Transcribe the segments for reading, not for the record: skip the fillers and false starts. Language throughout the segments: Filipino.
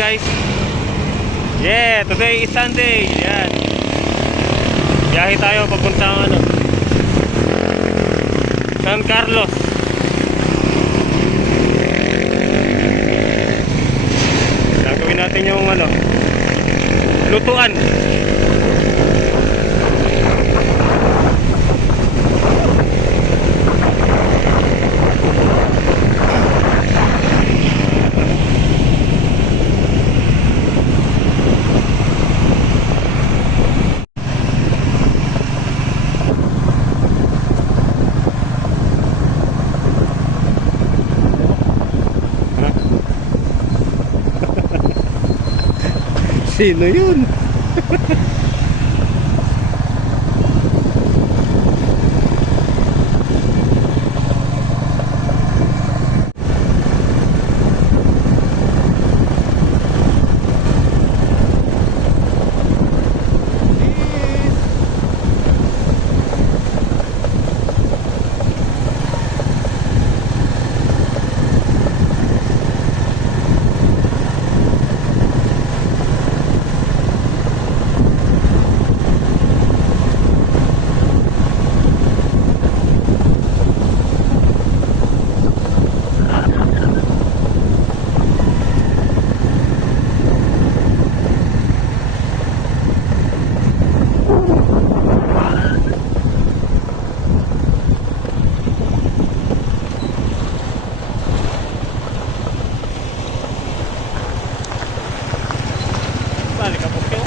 guys. Yeah, today is Sunday. Yan. Biyahe tayo papuntang San Carlos. Gagawin natin yung lutuan. Sino yun? Balik ako kayo.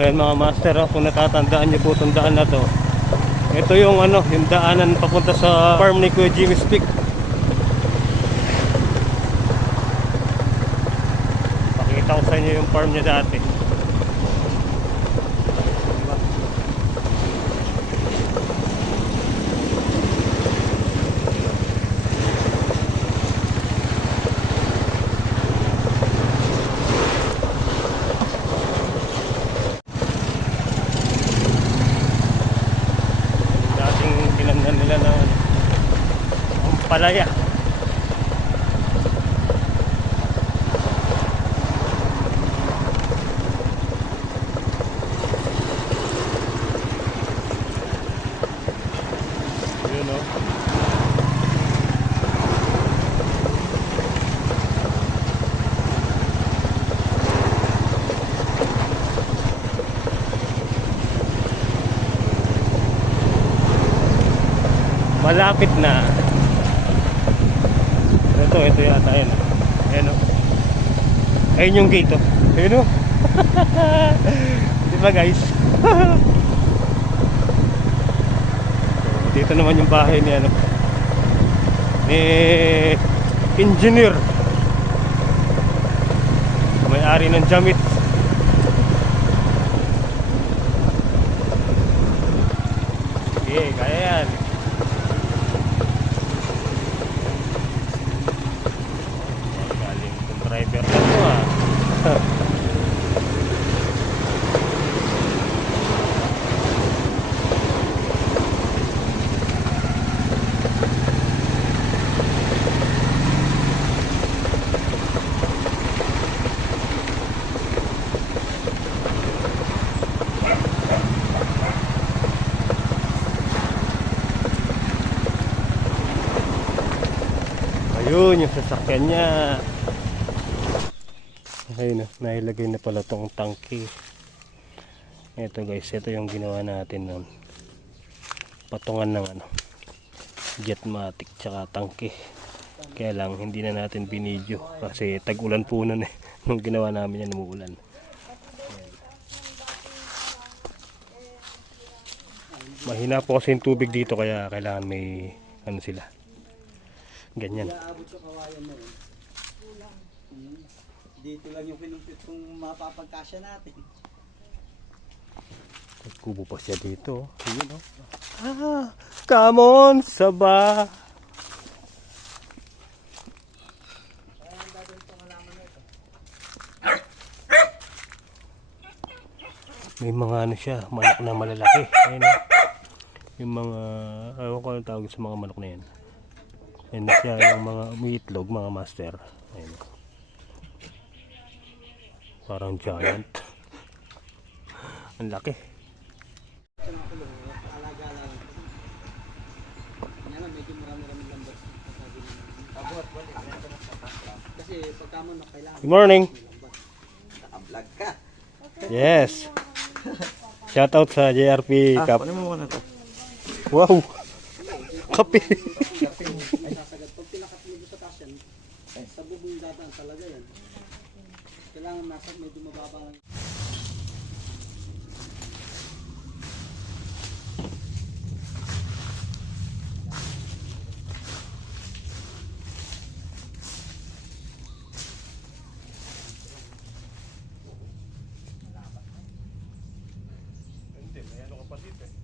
Ayan mga master, kung natatandaan nyo po itong daan na to, ito yung yung daanan papunta sa farm ni Kuya Jimmy Speak. Pakita ko sa inyo yung farm niya dati. Palaya. Yun malapit na. Ito yata yun. Ayan o. Ayun yung gate o. Ayun o. Diba guys? Dito naman yung bahay ni ni engineer. may-ari ng Jamit. Sige, kaya yan. Galing itong driver na to ah. Ayun yung sasakyan niya. Ayun na, nailagay na pala tong tangke. Ito guys, ito yung ginawa natin nun. Patungan ng ano, Jetmatic tsaka tangke. Kaya lang hindi na natin binidyo kasi tag-ulan po nun eh. Nung ginawa namin yan, umuulan. Mahina po kasi yung tubig dito kaya kailangan may ano sila. Ganyan. Aabot sa kawayan na yun. Dito lang yung kinumpit kung mapapagkasya natin. Kubo pa siya dito. Ayun oh. Ah, come on, Saba. May mga ano siya, manok na malalaki. Ayun oh. Yung mga, ayaw ko ang tawag sa mga manok na yan. Ayun siya, yung mga umiitlog, mga master. Ayun. Parang giant. Ang laki. Sa mga kulong, alaga-alaga. Yan lang, medyo marami-rami lambat. Kasi pagka mo na kailangan. Good morning. Naka-vlog ka. Yes. Shout out sa JRP Cup. Ano mo muna to? Wow. Kape. Ay, sasagat. Pag pinakat mo sa taas yan, sa bubong dadaan talaga yan. Kailangan nasa medyo mababa lang. Hindi, may ano ka pa dito eh.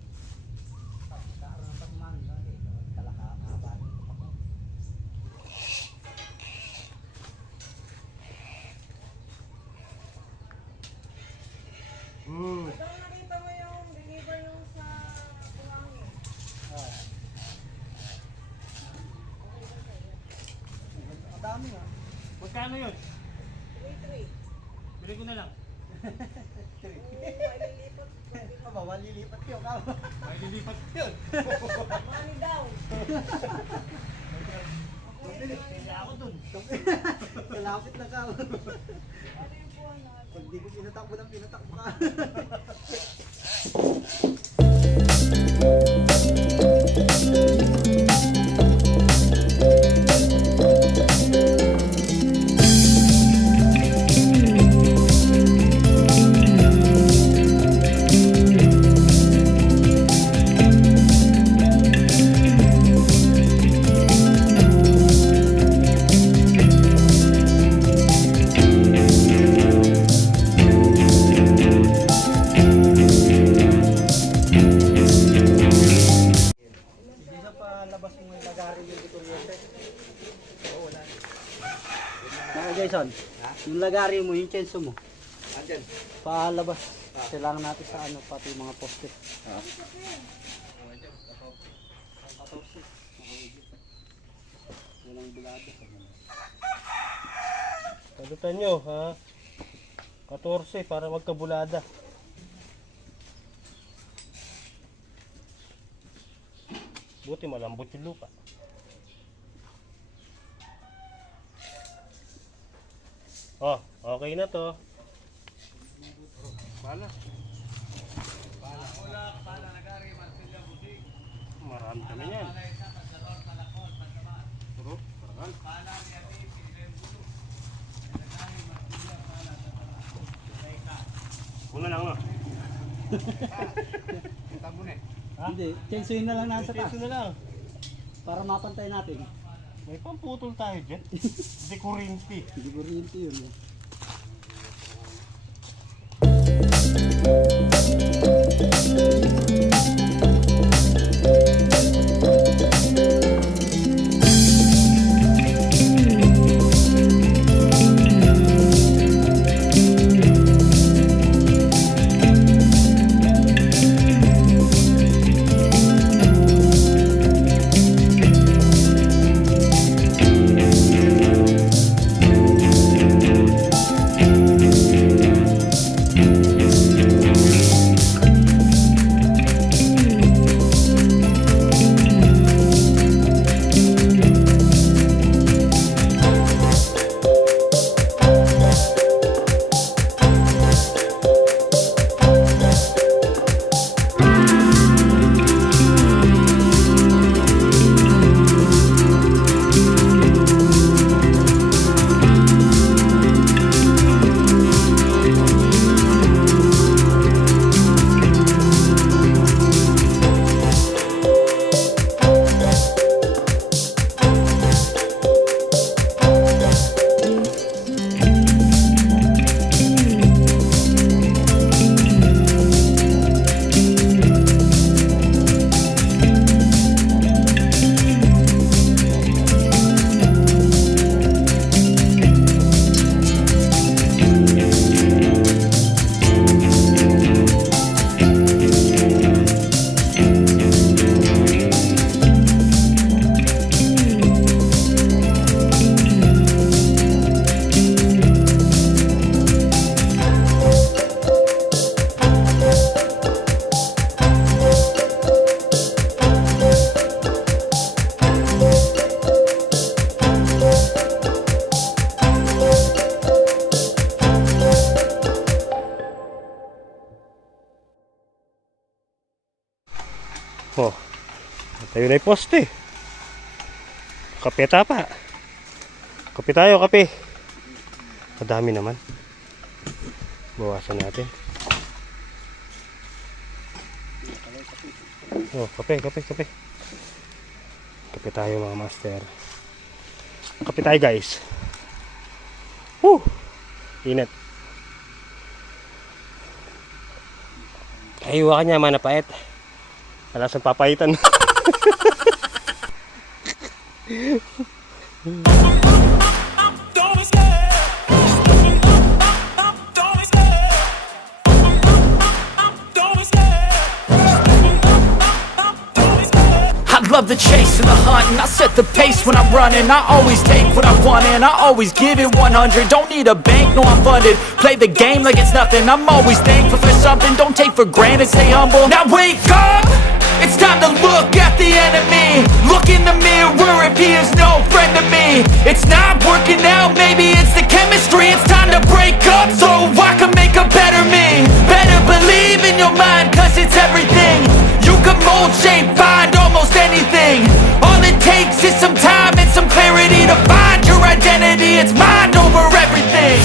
Nakita mo yung deliver yung sa buhangin. Ang dami nga. Magkano yun? 3-3. Bili ko na lang. Malilipat. Aba, malilipat yun. May lilipat yun. Money down. Kaya ako dun. Kalapit na ka. Ano yung phone na? Pag di ko pinatakbo ng pinatakbo ka. Hindi sa palabas mo yung lagari yung kuryente. Oo, wala. Mga Jason, yung lagari mo, yung chenso mo. Andyan. Palabas. Kailangan natin sa ano, pati yung mga poste. Walang bulado. Padutan nyo ha. 14 para magkabulada. Buti malambot yung lupa. Oh, okay na to. Pala. Marami kami yan. Puro, parangal. Una lang no. Hindi, chenso yun na lang nasa taas. Ito na lang. Para mapantay natin. May pamputol tayo dyan. Hindi kurinti. Hindi kuryente yun. Eh. Oh, tayo na yung poste. Kape tapa. Kape tayo, kape. Madami naman. Bawasan natin. Oh, kape. Kape tayo mga master. Kape tayo guys. Init. Ay, huwag niya manapait. Wala sa papaitan. I love the chase and the hunt, and I set the pace when I'm running. I always take what I want and I always give it 100. Don't need a bank, no I'm funded. Play the game like it's nothing. I'm always thankful for something. Don't take for granted, stay humble. Now wake up! It's time to look at the enemy. Look in the mirror if he is no friend to me. It's not working out, maybe it's the chemistry. It's time to break up so I can make a better me. Better believe in your mind, cause it's everything. You can mold, shape, find almost anything. All it takes is some time and some clarity to find your identity. It's mind over everything.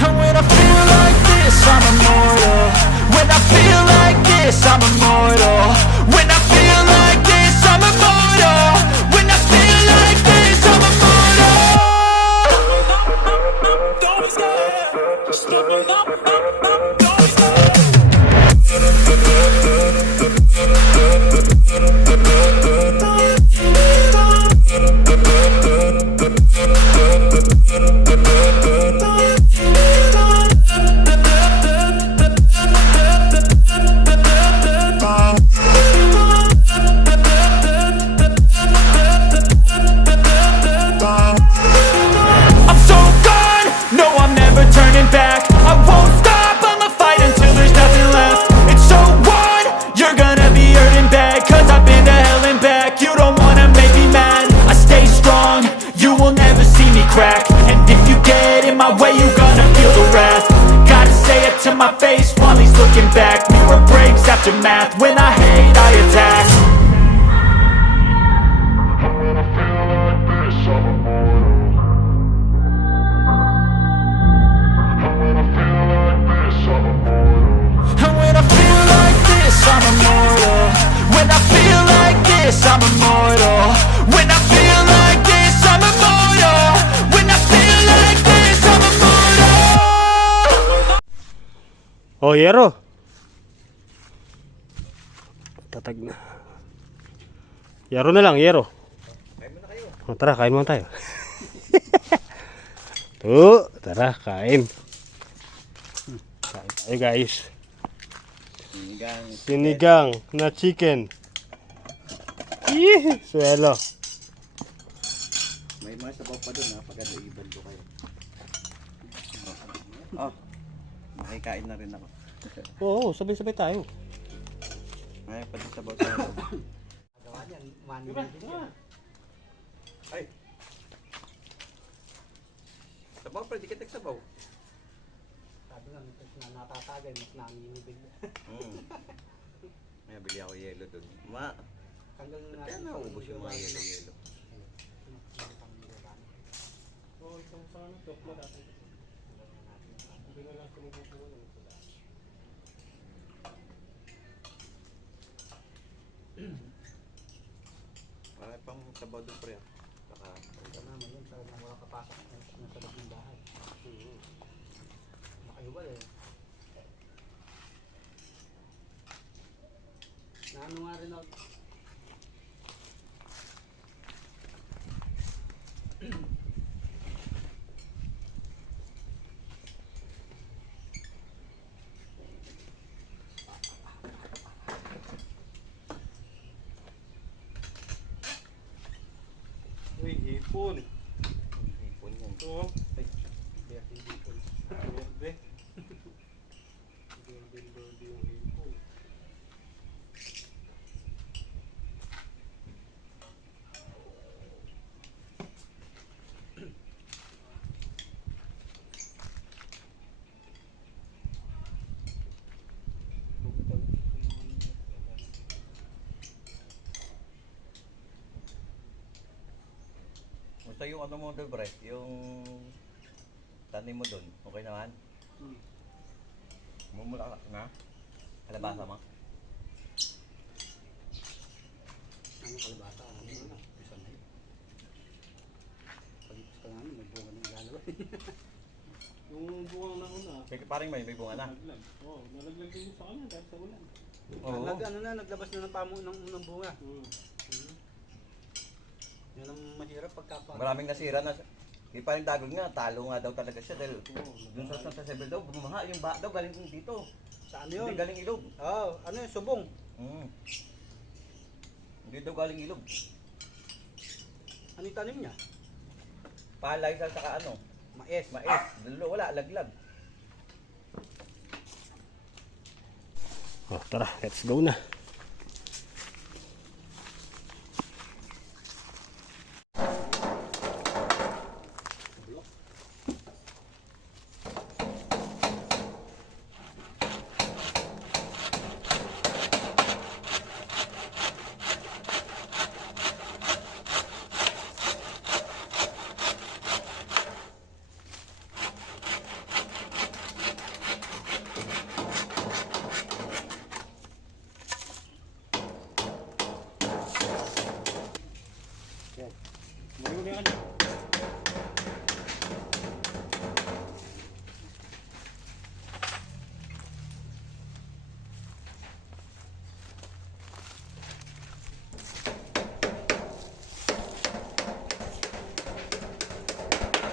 And when I feel like this, I'm immortal. When I feel like this, I'm immortal. When I feel like this, I'm immortal. When I feel like this, I'm immortal. Don't be scared. Just keep it up. Don't be back. I won't stop, I'ma fight until there's nothing left. It's so on, you're gonna be hurting bad, cause I've been to hell and back. You don't wanna make me mad, I stay strong, you will never see me crack. And if you get in my way, you're gonna feel the wrath. Gotta say it to my face while he's looking back. Mirror breaks after math, when I hate I attack. I'm immortal. When I feel like this, I'm immortal. When I feel like this, I'm immortal. When I feel like this, I'm immortal. Oh, Yero. Tatag na. Yero na lang, Yero. Oh, tara, kain muna tayo. Tara, kain. Kain tayo, guys. Sinigang na chicken. Suelo. May mga sabaw pa doon ha, pag iban ko kayo. Oh, makikain na rin ako. Oo, sabay-sabay tayo. May pati sabaw sa loob. Gawa niyan, mani. Ay. Sabaw, pwede ka sabaw. Sabi nga, na natatagay, mas naninibig. May bili ako yelo doon. Kaya naubos yung mga yelo-yelo. Wala pang sabaw doon pre. Baka ito naman yun, talagang wala kapasok na sa loob ng bahay. Makaiwal eh. Naano nga rin ako. Uy, hipon. Hipon yan. Oo. Ay, berte yung hipon. Berde. Berde yung hipon. Basta yung ano mo doon, bre, yung tanim mo doon, okay naman? Mumula ka na? Kalabasa mo? Ano kalabasa? Ano na? Bisa na yun. Pagipos ka namin, may bunga ng galaw. Yung bunga na una. Parang may bunga na. Nalaglag. Oo, nalaglag din sa kanya dahil sa ulan. Oo. Naglabas na ng pamo ng unang bunga. Yan ang mahirap pagkapa. Maraming nasira na. Di pa rin dagog nga, talo nga daw talaga siya dahil dun sa Santa Isabel daw, bumaha yung daw galing dito. Saan Hindi yun? galing ilog. Ano yun? Subong. Hindi daw galing ilog. Ano yung tanim niya? Palay sa saka ano, Mais. mais. Dulo, wala, laglag. Oh, tara, let's go na.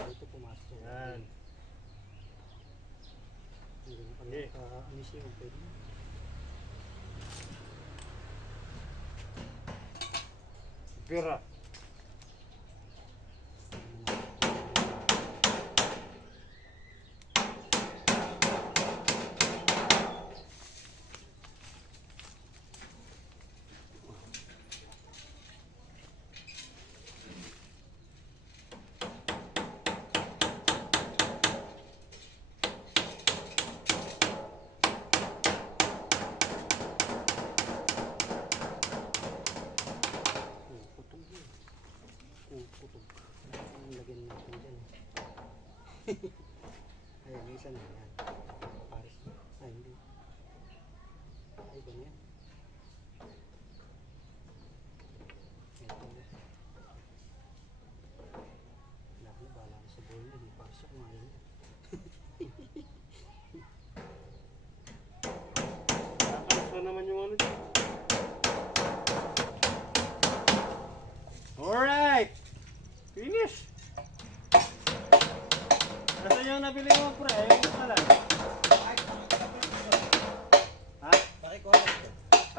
Ito pumasok. Yan. Ano siya yung pwede? Pira. Putog. Ang lagyan natin dyan. Ayan, may isa na yan. Paris na. Ay, hindi. Ay, ganyan.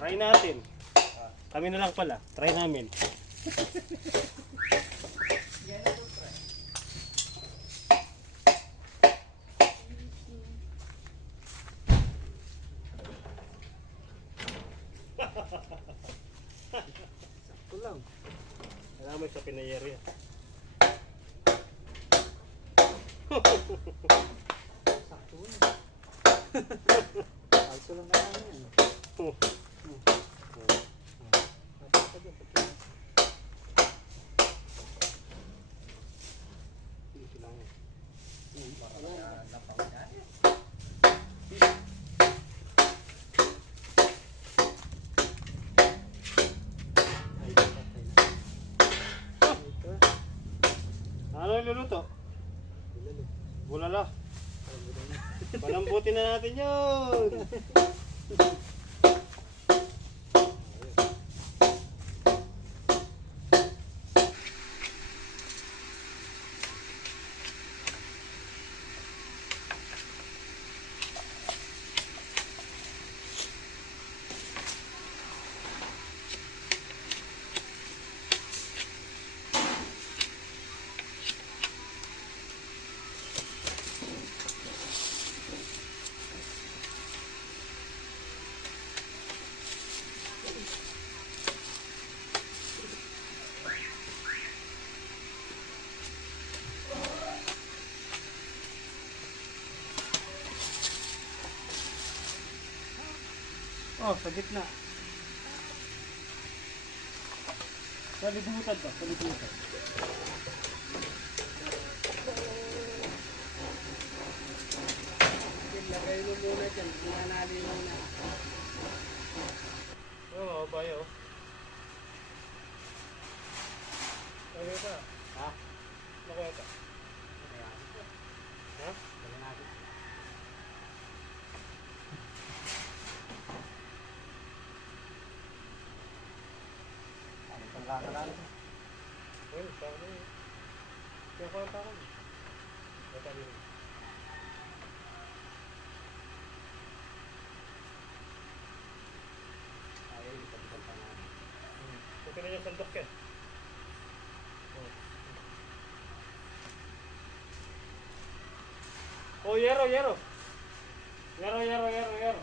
Try natin. Kami na lang pala. Try namin. Sakto lang. Alam mo sa pinayero yan. Sakto lang. Sakto lang naman yan. Ano yung luluto? Bulalo. Palambutin na natin yun. Oh, sa gitna. Sa libutan to, sa libutan. Lagay mo muna dyan. Manali muna. Oo, bayo. Lagay ka. Ha? Lagay ka. Ha? Lagyan natin. Ang pangkakalaan. Ayun, sa ano yun. Kaya ko ang takon. Bata rin. Ayun, pagkakal pa natin. Ito na yung sandok yan. Oh, yero, yero. Yero, yero, yero, yero.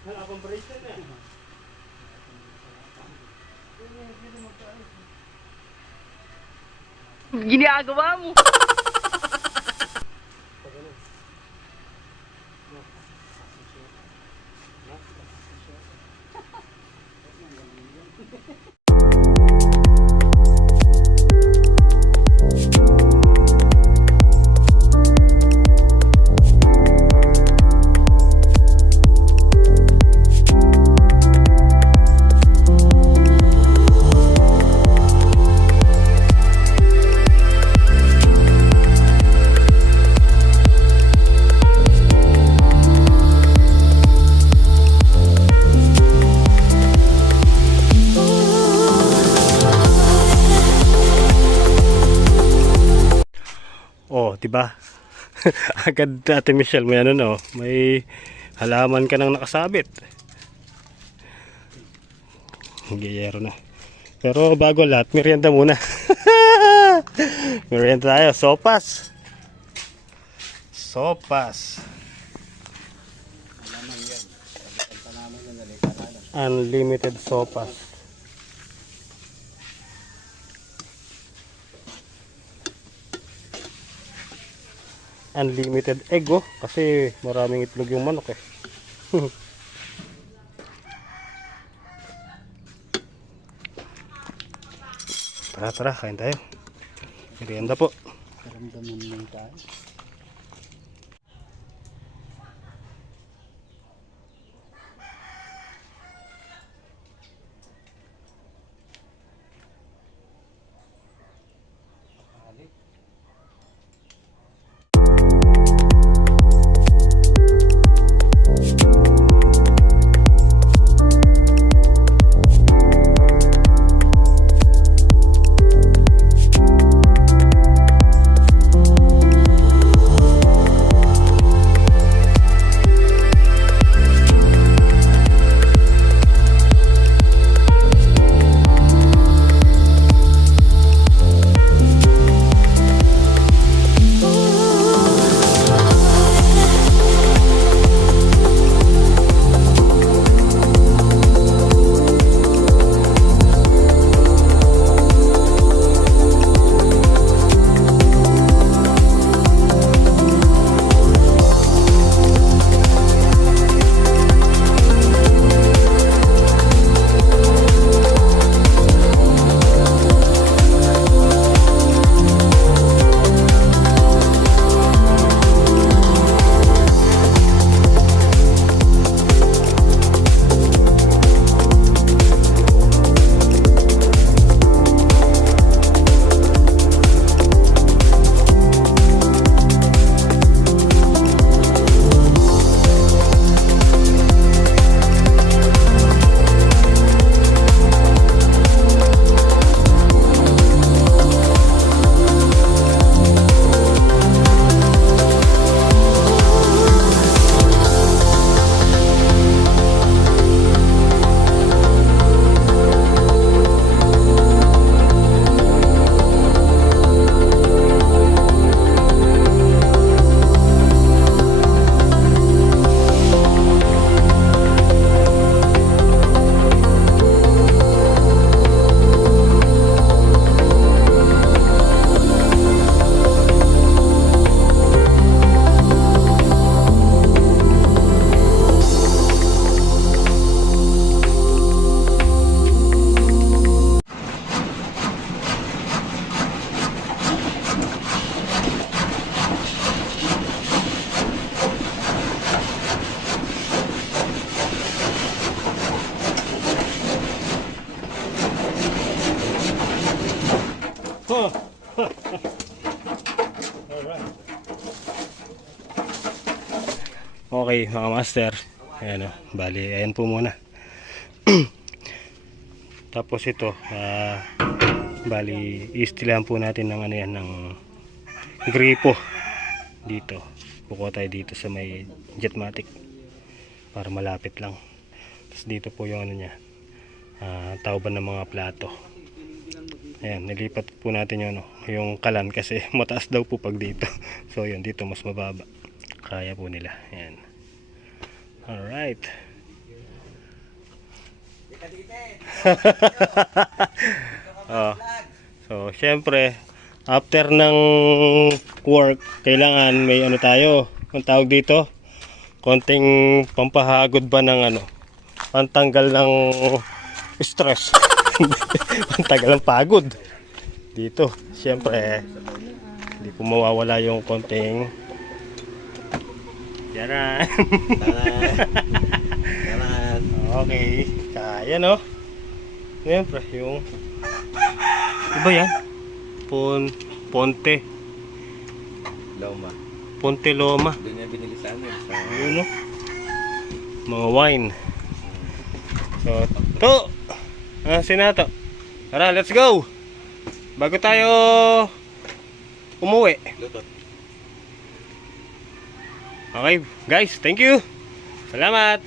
Wala akong bracelet na. Ginagawa mo. Oh, 'di ba? Agad Ate Michelle, may ano no, may halaman ka nang nakasabit. Giyero na. Pero bago lahat, merienda muna. Merienda tayo, sopas. Sopas. Alam mo yan. Pagkakal pa namin yung nalikaralan. Unlimited sopas. Unlimited egg oh, kasi maraming itlog yung manok eh. Tara tara, kain tayo. Merienda po. Karamdaman mo yung tayo. Okay mga master. Ayan o. Bali, ayan po muna. Tapos ito, bali, istilahan po natin ng ano yan, ng gripo. Dito. Kukuha tayo dito sa may Jetmatic. Para malapit lang. Tapos dito po yung ano niya. Tauban ng mga plato. Ayan, nilipat po natin yung, ano, yung kalan kasi mataas daw po pag dito. So yun, dito mas mababa. Kaya po nila. Ayan. Alright. Oh. So, syempre, after ng work, kailangan may ano tayo. Ang tawag dito, konting pampahagod ba ng ano, pantanggal ng stress. Pantanggal ng pagod. Dito, syempre, hindi po mawawala yung konting Yaran. Okay, kaya no. Siyempre, yung iba yan. Ponte Loma. Ponte Loma. Doon niya binili sa amin. Yun no. Mga wine. So, to. Sinato. Tara, let's go. Bago tayo umuwi. Lutot. Okay, guys, thank you. Salamat.